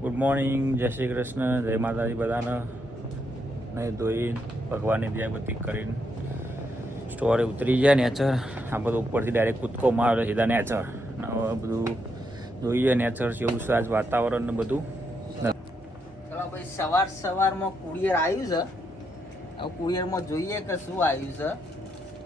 Good morning, જય શ્રી કૃષ્ણ, જય માતાજી બધાને. નહીં ધોઈ ભગવાનની દિયાબત્તી કરીને સ્ટોરે ઉતરી જાય નેચર. આ બધું ઉપરથી ડાયરેક્ટ કૂદકો મારે સીધા નેચર. હવે બધું જોઈએ નેચર કેવું છે આજ વાતાવરણ ને બધું. ચલો ભાઈ, સવારમાં કુરિયર આવ્યું છે. હવે કુરિયરમાં જોઈએ કે શું આવ્યું છે,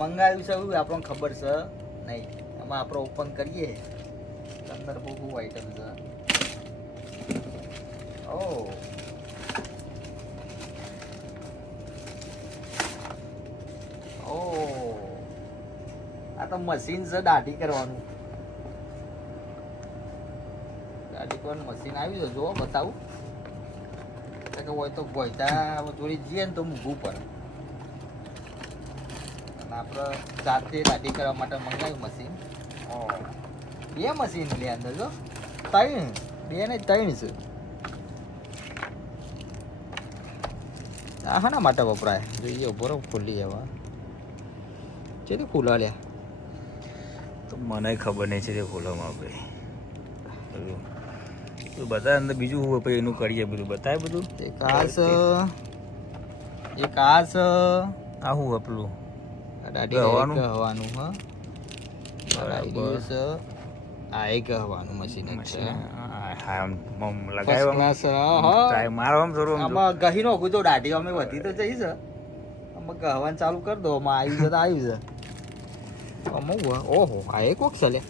મંગાવ્યું છે એવું આપણને ખબર છે નહીં. એમાં આપણે ઓપન કરીએ અંદર બહુ બહુ આઈટમ છે. ઓહ, આ તો મશીન છે દાઢી કરવાનું. દાઢી કરવાનું મશીન આવ્યું છે. જો બતાવું કે હોય તો ગોયતા જોડી જઈએ ને તો મૂકવું પડે. અને આપણે જાતે દાઢી કરવા માટે મંગાવ્યું મશીન. બે મશીન લે અંદર જો, ત્રણ, બે ને ત્રણ છે. આ શાના માટે વપરાય જોઈએ. બરો ખુલ્લી હવે ચેલી ખુલ્લા લ્યા તો મને ખબર નહીં છે તે ખોલામાં ભાઈ બધું બતાવે અંદર બીજું હોય પછી એનું કરીએ બધું બતાવે બધું. એક આ છે, એક આ છે. આ શું પેલું દાઢી હવાનું? હવાનું હા બરાબર છે. આ એક હવાનું મશીન છે. આમાં ગહી નો કૂદો દાઢી અમે વધી તો જઈ છે. આમાં ગહવાનું ચાલુ કરી દો. આમાં આવ્યું છે તો આવ્યું છે. આમાં ઓહો, આ એક વખત છે એટલે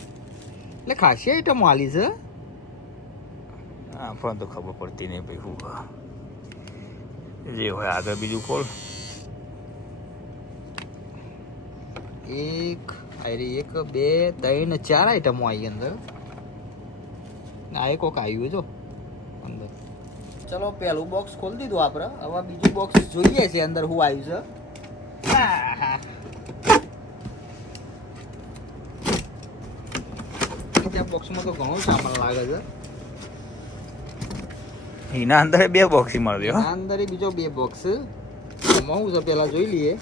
ખાસી આઈટમ આલી છે. આપણને તો ખબર પડતી નહીં ભાઈ શું જે હોય આગળ બીજું ખોલ. એક એક બે ત્રણ ચાર આઈટમો આવી અંદર. આ એક કોક આવ્યું જો અંદર. ચલો પેલું બોક્સ ખોલી દીધું આપણે. હવે બીજું બોક્સ જોઈએ છે અંદર શું આવ્યું છે. બીજા બોક્સમાં તો ઘણું સામાન લાગે છે. એના અંદર બે બોક્સ મળ્યો. એના અંદર બીજો બે બોક્સ એમાં શું છે પેલા જોઈ લઈએ.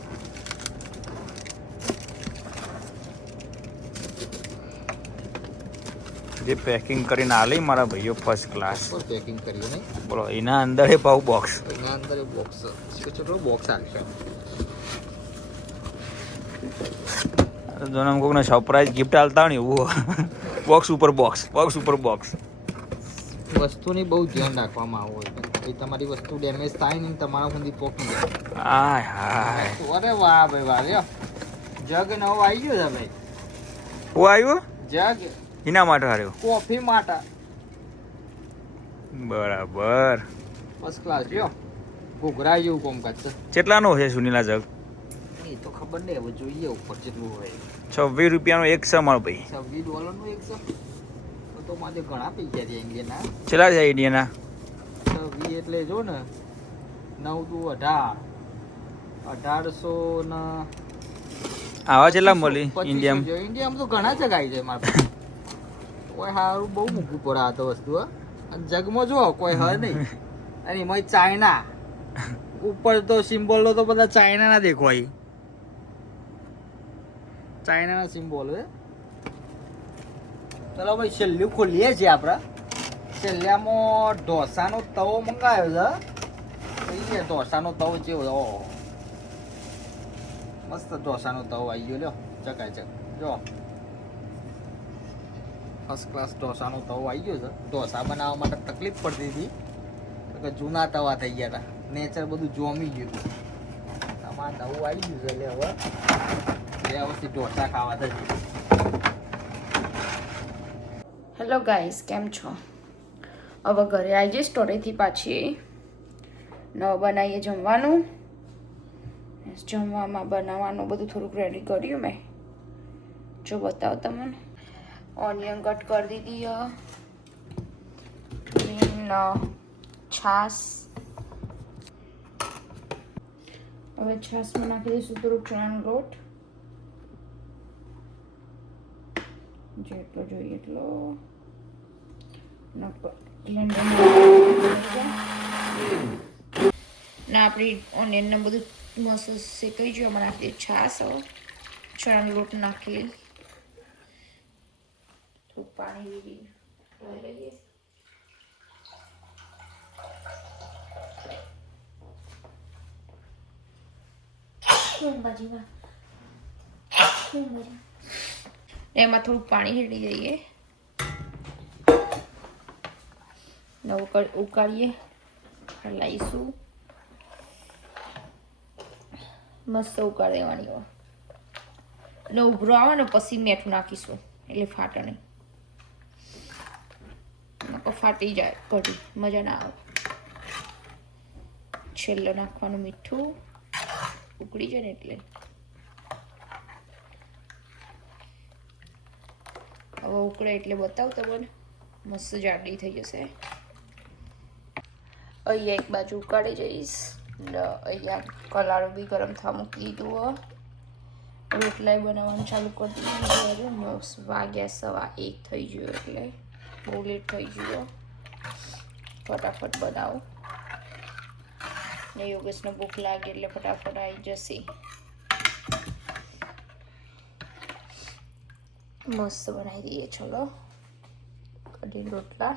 જે પેકિંગ કરીને આલી મારા ભાઈઓ ફર્સ્ટ ક્લાસ પેકિંગ કર્યું નહીં બોલો. એના અંદર એ પાઉ બોક્સ. એના અંદર બોક્સ કેટલો બોક્સ આવશે. જોને કોઈને સરપ્રાઈઝ ગિફ્ટ આલતા હોય ને એવું બોક્સ ઉપર બોક્સ, બોક્સ ઉપર બોક્સ. વસ્તુની બહુ ધ્યાન રાખવામાં આવે હોય ભાઈ. તમારી વસ્તુ ડેમેજ થાય ને તમારા સુધી પોકી જાય. હાય હાય, અરે વાહ ભાઈ વાહ. જગ નવો આવી ગયો છે ભાઈ. શું આવ્યું? જગ એના માટે હાર્યો કોફી માટે. બરાબર, ફર્સ્ટ ક્લાસ લ્યો. ઘૂઘરા જેવું કોમકાજ છે. કેટલાનો છે સુનીલા જગ? એ તો ખબર નહીં, હવે જોઈએ ઉપર જેટલું હોય. 26 રૂપિયાનો એક છે મારો ભાઈ. $26 એક છે તો મારે ઘણા પૈસા છે ઇન્ડિયનના. કેટલા છે ઇન્ડિયાના? 26 એટલે જો ને 9 દુ 1800 ના આવા કેટલા મળી ઇન્ડિયામાં? ઇન્ડિયામાં તો ઘણા જગાઈ છે મારે. કોઈ સારું બહુ મૂકવું પડે આ તો વસ્તુ. અને જગમાં જો કોઈ હ નહીં. અને એમાં ચાઇના ઉપર તો સિમ્બોલો તો બધા ચાઇનાના દેખાય. ચાઇનાના સિમ્બોલ હે. ચલો ભાઈ, છેલ્લું ખોલીએ છીએ આપણે. છેલ્લામાં ઢોસાનો તવો મંગાવ્યો છે. જોઈએ ઢોસાનો તવો કેવો. ઓહો, મસ્ત ઢોસાનો તવો આવી ગયો. લ્યો ચકાચક જો, ફર્સ્ટ ક્લાસ ઢોસાનો તવો આવી ગયો છે. ઢોસા બનાવવા માટે તકલીફ પડતી હતી કે જૂના તવા થઈ ગયા હતા. નેચર બધું જોમી ગયું હતું. આમાં નવું આવી ગયું છે એટલે હવે વ્યવસ્થિત ઢોસા ખાવા થશે. હેલો ગાઈસ, કેમ છો? હવે ઘરે આવી જઈ સ્ટોરેથી પાછી ન બનાવીએ જમવાનું. જમવામાં બનાવવાનું બધું થોડુંક રેડી કર્યું મેં. જો બતાવો તમને. ઓનિયન કટ કરી દીધી. છાશ. હવે છાશમાં નાખી દઈશું થોડુંક ચણાનો લોટ. જેટલો જોઈએ એટલો. ના આપણી ઓનિયન ને બધું મસ્ત શેકાઈ ગયું. એમાં નાખી દઈએ છાશ. ચણાનો લોટ નાખી થોડું પાણી લઈ લઈએ. એમાં થોડું પાણી રેડી દઈએ ને ઉકાળીએ હલાઈશું મસ્ત ઉકાળ દેવાની અને ઉભરો આવે ને પછી મીઠું નાખીશું એટલે ફાટે નહીં ફાટી જાય કઢી મજા ના આવે છેલ્લે નાખવાનું મીઠું ઉકળી જાય ને એટલે હવે ઉકળે એટલે બતાવું તમને મસ્ત જાડી થઈ જશે અહીંયા એક બાજુ ઉકાળી જઈશ અહીંયા કલાળું બી ગરમ થવા મૂકી દીધું રોટલાઈ બનાવવાનું ચાલુ કરી દીધું વાગ્યા 1:15 થઈ ગયો એટલે બહુ લેટ થઈ ગયો ફટાફટ બનાવો ને યોગેશને ભૂખ લાગે એટલે ફટાફટ આવી જશે મસ્ત બનાવી દઈએ ચલો કઢી રોટલા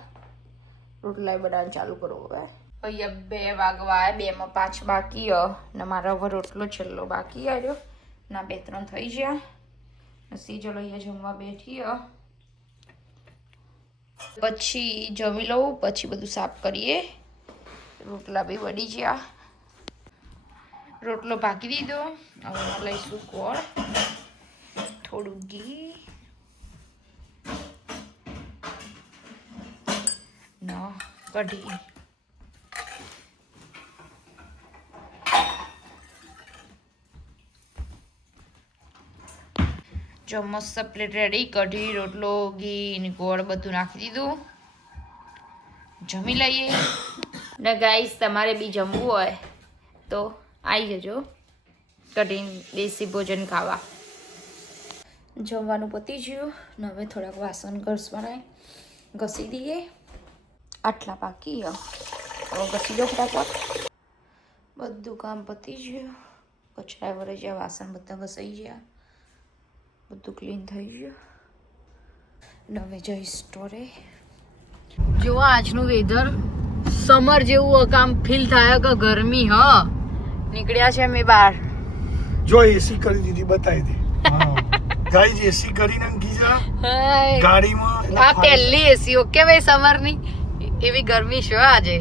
બનાવવાનું ચાલુ કરો હવે અહીંયા 2 વાગવા આવ્યા 2 માં 5 બાકી ને મારા હવે રોટલો છેલ્લો બાકી આવ્યો ના 2-3 થઈ ગયા સીજલ અહીંયા જમવા બેઠી પછી જમી લઉં પછી બધું સાફ કરીએ રોટલા બી વળી ગયા રોટલો ભાગી દીધો હવે લઈશું ગોળ થોડું ઘી ના કઢી જો મસ્ત પ્લેટ રેડી કઢી રોટલો ઘી ને ગોળ બધું નાખી દીધું જમી લઈએ ને ગાઈસ તમારે બી જમવું હોય તો આવી જજો કઢી દેશી ભોજન ખાવા જમવાનું પતી ગયું ને હવે થોડાક વાસણ ઘસી દઈએ આટલા બાકી હવે ઘસી દો ફટાફટ બધું કામ પતી ગયું કચરા વરે ગયા વાસણ બધા ઘસાઈ ગયા બધું ક્લીન થઈ ગયું ને હવે જઈ સ્ટોરે જો આજનું વેધર સમર જેવું કામ ફીલ થાય કે ગરમી નીકળ્યા છે અમે બહાર જો એસી કરી દીધી બતાવી દે ગાઈસ એસી કરીને ગીજા ગાડીમાં આ પહેલી એસી ઓકે ભાઈ સમરની એવી ગરમી છે આજે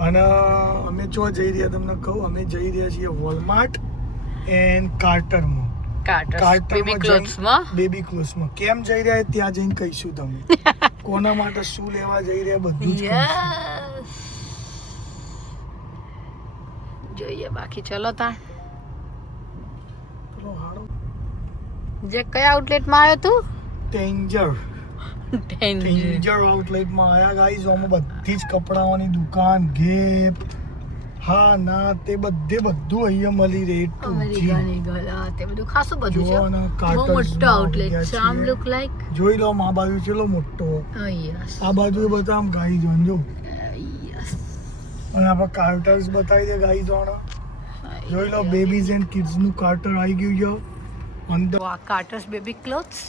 અને અમે જો જઈ રહ્યા તમને કહું અમે જઈ રહ્યા છીએ વોલમાર્ટ એન્ડ કાર્ટરમાં બેબી ક્લોથ્સમાં કેમ જઈ રહ્યા ત્યાં જઈને કહીશું તમે કોના માટે શું લેવા જઈ રહ્યા બધું જ જોઈએ બાકી ચલો તાણ જે કયા આઉટલેટમાં આવ્યો તું ટેન્જર આઉટલેટમાં આયા ગાઈસ ઓમાં બધી જ કપડાઓની દુકાન ગેપ હા ના તે બધું અહીંયા મળી રહે અમેરિકાની ગલા તે બધું ખાસું બધું છે બહુ મોટો આઉટલેટ છે આમ લુક લાઈક જોઈ લો આ બાજુ ચલો મોટો યસ આ બાજુ બધા આમ ગાઈ જો યસ અને આપણે કાર્ટર્સ બતાવી દે ગાઈ જોણો જોઈ લો બેબીઝ એન્ડ કિડ્સ નું કાર્ટર આવી ગયું છે અંદર આ કાર્ટર્સ બેબી ક્લોથ્સ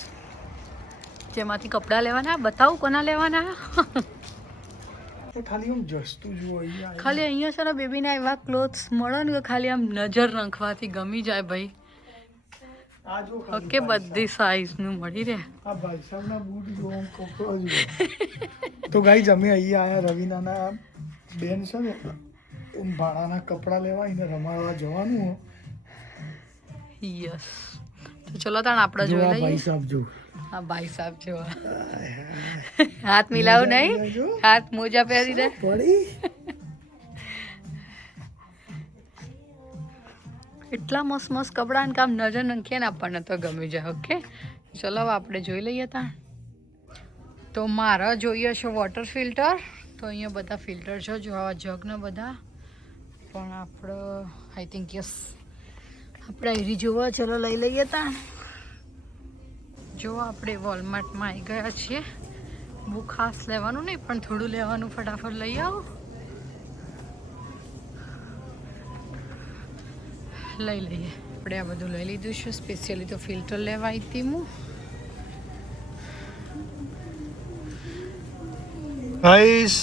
જેમાંથી કપડાં લેવાના બતાવું કોના લેવાના ખાલી આમ જસ્તું જુઓ અહીંયા ખાલી અહીંયા છે ને બેબીના એવા ક્લોથ્સ મળે ને કે ખાલી આમ નજર નાખવાથી ગમી જાય ભાઈ આ જો ઓકે બધી સાઈઝનું મળી રહે આ ભાઈ સાહેબના બૂટ જો આમ કપડો જો તો ગાઈઝ અમે અહીંયા આયા રવિનાના બેન છે ને ભાડાના કપડાં લેવા એને રમાડવા જવાનું યસ તો ચલો તાણ આપણે જોઈ લઈએ ભાઈ સાહેબ જો હા ભાઈ સાહેબ જો હાથ મિલાવું નહીં હાથ મોજા પહેરી દે પડી એટલા મસ્ત મસ્ત કપડાં ને કામ નજર નંખીએ ને આપણને તો ગમી જાય ઓકે ચલો આપણે જોઈ લઈએ તાણ તો મારે જોઈએ છે વોટર ફિલ્ટર તો અહીંયા બધા ફિલ્ટર છે જો આવા જગ ને બધા પણ આપણે આઈ થિંક યસ આપણે એરી જોવા ચલો લઈ લઈએ તાણ જો આપણે વોલમાર્ટમાં આવી ગયા છીએ બહુ ખાસ લેવાનું નહીં પણ થોડું લેવાનું ફટાફટ લઈ આવો લઈ લઈએ આપણે આ બધું લઈ લીધું છે સ્પેશિયલી તો ફિલ્ટર લેવા આવી હતી હું ગાઈસ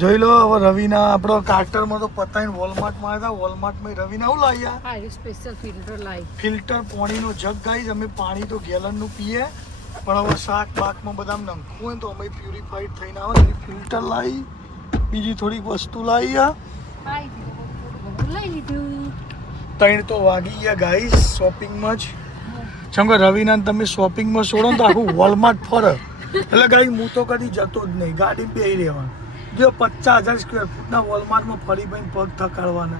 જોઈ લો હવે રવિના આપણો કાર્ટરમાં તો પતાઈને વોલમાર્ટમાં આવ્યા હતા. વોલમાર્ટમાં રવિના શું લાવ્યા? હા એ સ્પેશિયલ ફિલ્ટર લાઈ. ફિલ્ટર પાણીનો જગ ગાઈઝ. અમે પાણી તો ગેલનનું પીએ, પણ હવે શાક બાકમાં બધા નંખવું હોય તો અમે પ્યુરિફાઈડ થઈને આવે એની ફિલ્ટર લાવી. બીજી થોડીક વસ્તુ લાવી. લઈ લીધું. 3 તો વાગી ગયા ગાઈઝ શોપિંગમાં જ. જેમ કે રવિના તમે શોપિંગમાં છોડો ને તો આખું વોલમાર્ટ ફરે. એટલે ગાઈ હું તો કદી જતો જ નહીં, ગાડી બેહી રહેવાનું. જો 50,000 સ્ક્વેર ફૂટના વોલમાર્ટમાં ફરી ભાઈ પગ થકાડવાના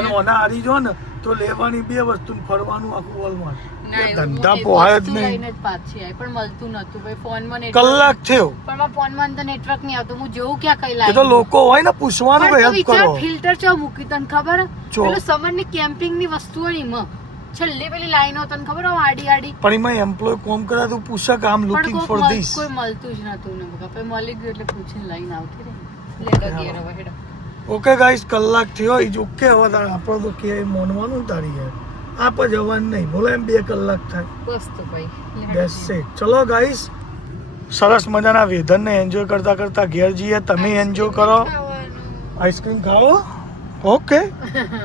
અને ઓના હારી જો ને તો લેવાની 2 વસ્તુ ફરવાનું આખું વોલમાર્ટ. ધંધા પોહાય જ નહીં. પાછી આવી પણ મળતું નતું ભાઈ. ફોનમાં કલાક થયો પણ મારા ફોનમાં તો નેટવર્ક નહીં આવતું. હું જોઉં ક્યાં કઈ એ લાવી. તો લોકો હોય ને પૂછવાનું કે હેલ્પ કરો. ફિલ્ટર ચો મૂકી તને ખબર? જો. પેલું સમરની કેમ્પિંગ ની વસ્તુ હોય ને છેલ્લે પેલી લાઈનો તને ખબર હોય આડી આડી. પણ એમાં એમ્પ્લોય કોમ કરે તો પૂછે કે આમ લુકિંગ ફોર ધીસ. કોઈ મળતું જ નતું ને બકા. પછી મળી ગયું એટલે પૂછીને લાઈન આવતી રહી. લે ગેર હવે હેડો. ઓકે ગાઈસ કલાક થયો ઈ ઓકે. હવે તારે આપણો તો કે મોનવાનું તારી યાર. આપ જવાનું નહીં બોલે એમ 2 કલાક થાય બસ તો ભાઈ. That's it. ચલો ગાઈસ સરસ મજાના વેધરને એન્જોય કરતા કરતા ઘેર જઈએ. તમે એન્જોય કરો. આઈસ્ક્રીમ ખાઓ? ઓકે.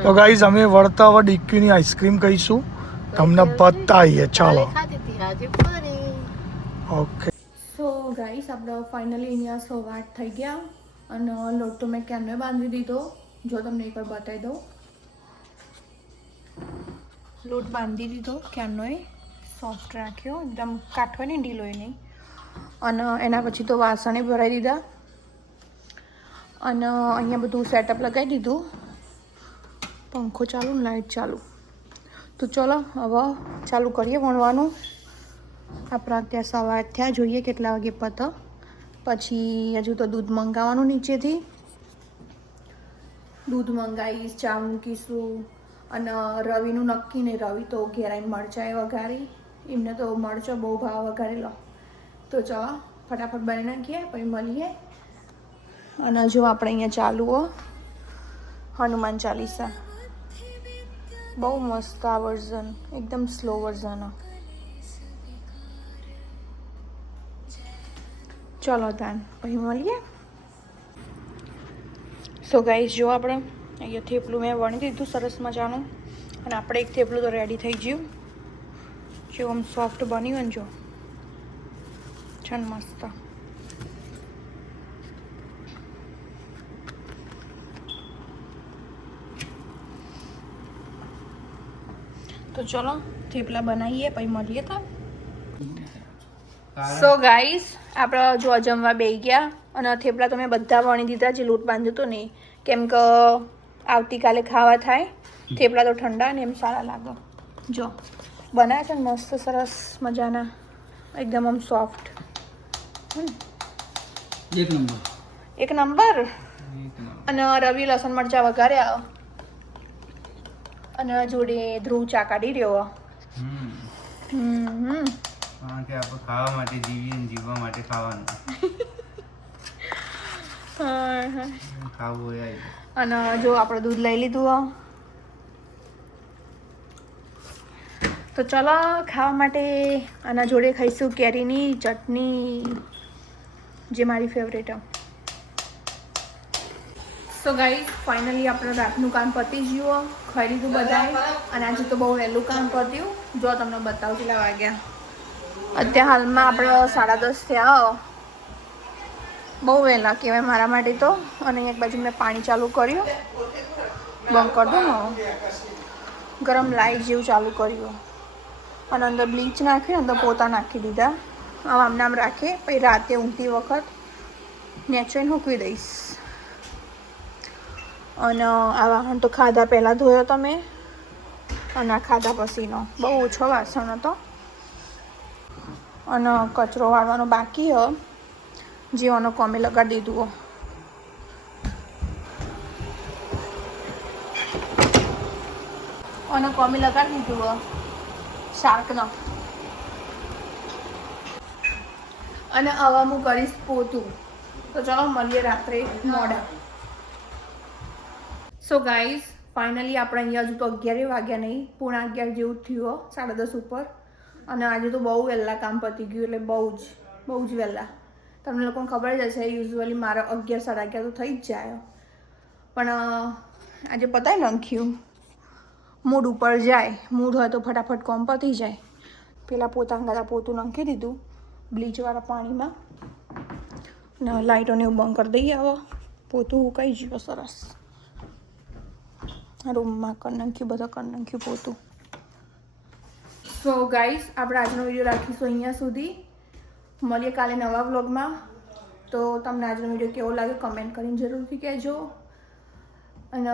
તો ગાઈસ અમે વળતા હવે ડીક્યુની આઈસ્ક્રીમ કહીશું તમને બતાવીએ. ચાલો ઓકે. સો ગાઈસ આપણે ફાઇનલી અહીંયા 8:15 થઈ ગયા અને લોટ તો મેં ક્યારનો બાંધી દીધો. જો તમને એકવાર બતાવી દઉં, લોટ બાંધી દીધો ક્યારનો. સોફ્ટ રાખ્યો, એકદમ કાઠો ને ઢીલો નહીં. અને એના પછી તો વાસણે ભરાઈ દીધા અને અહીંયા બધું સેટઅપ લગાવી દીધું. પંખો ચાલુ ને લાઇટ ચાલુ. તો ચલો હવે ચાલુ કરીએ વણવાનું. આપણા ત્યાં સવાર થયા, જોઈએ કેટલા વાગે પતો. પછી હજુ તો દૂધ મંગાવવાનું નીચેથી. દૂધ મંગાવીશ, ચા મૂકીશું. અને રવિનું નક્કી નહીં. રવિ તો ઘેરાઈને મરચાં વઘારી. એમને તો મરચો બહુ ભાવ વઘારેલો. તો ચલો ફટાફટ બની નાખીએ પછી મળીએ. અને જો આપણે અહીંયા ચાલુ હો હનુમાન ચાલીસા. બહુ મસ્ત આ વર્ઝન, એકદમ સ્લો વર્ઝન. ચલો તાન પછી મળીએ. સો ગાઈસ જો આપણે અહીંયા થેપલું મેં વણી દીધું સરસ મજાનું. અને આપણે એક થેપલું તો રેડી થઈ ગયું. જો આમ સોફ્ટ બન્યું ને જો છે ને મસ્ત. તો ચલો થેપલા બનાવીએ પછી મળીએ. તો સો ગાઈસ આપણે જો જમવા બેસી ગયા અને થેપલા તો મેં બધા વણી દીધા. જે લોટ બાંધ્યો હતો ને, કેમ કે આવતીકાલે ખાવા થાય. થેપલા તો ઠંડા ને એમ સારા લાગે. જો બનાવ્યા છે ને મસ્ત સરસ મજાના, એકદમ આમ સોફ્ટ. એક નંબર. અને રવિ લસણ મરચાં વઘાર્યા અને જોડે ધ્રુવ ચા કાઢી રહ્યો. કે આપણે ખાવા માટે જીવીએ ને જીવવા માટે ખાવાનું ખાવું હોય. અને જો આપણે દૂધ લઈ લીધું. તો ચલો ખાવા માટે. આના જોડે ખાઈશું કેરીની ચટણી, જે મારી ફેવરેટ. સો ગાઈસ ફાઇનલી આપણે રાતનું કામ પતી ગયું, ખાઈ લીધું બધાએ. અને આજે તો બહુ વહેલું કામ પત્યું. જો તમને બતાવું કેટલા વાગ્યા. અત્યારે હાલમાં આપણે 10:30 થયા. બહુ વહેલા કહેવાય મારા માટે તો. અને એક બાજુ મેં પાણી ચાલુ કર્યું, બંધ કરી દો ને, ગરમ લાઈટ જેવું ચાલુ કર્યું. અને અંદર બ્લીચ નાખ્યું, અંદર પોતા નાખી દીધા. આમ નામ રાખે પછી રાતે ઊંઘતી વખત નેચરલ મૂકવી દઈશ. અને આ વાહન તો ખાધા પહેલાં ધોયો તમે, અને આ ખાધા પછીનો બહુ ઓછો વાસણ હતો. અને કચરો વાળવાનો બાકી હ, જીવાનો કોમે લગાડી દીધું. અને કોમે લગાડી દીધું શાકનો. અને હવે હું કરીશ પોતું. તો ચાલો મળીએ રાત્રે મોડા. સો ગાઈઝ ફાઇનલી આપણે અહીંયા હજુ તો 11 વાગ્યા નહીં, 11:15 જેવું થયું, 10:30 ઉપર. અને આજે તો બહુ વહેલા કામ પતી ગયું, એટલે બહુ જ વહેલા. તમને લોકોને ખબર જ હશે યુઝ્યુઅલી મારે 11 સાડા 11 તો થઈ જ જાય, પણ આજે પતાય નાખ્યું. મૂડ ઉપર જાય, મૂડ હોય તો ફટાફટ કોમ પતી જાય. પેલા પોતા પોતું નાખી દીધું બ્લીચવાળા પાણીમાં, ને લાઇટોને એવું બંધ કરી દઈએ. હવે પોતું સુકાઈ ગયું સરસ. રૂમમાં કરી નાખ્યું, બધા કરી નાખ્યું પોતું. સો ગાઈસ, આપણે આજનો વિડીયો રાખીશું અહીંયા સુધી. મળીએ કાલે નવા વ્લોગમાં. તો તમને આજનો વિડીયો કેવો લાગે કમેન્ટ કરીને જરૂરથી કહેજો. અને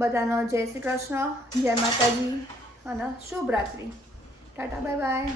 બધાનો જય શ્રી કૃષ્ણ, જય માતાજી અને શુભ રાત્રિ. Tata bye bye.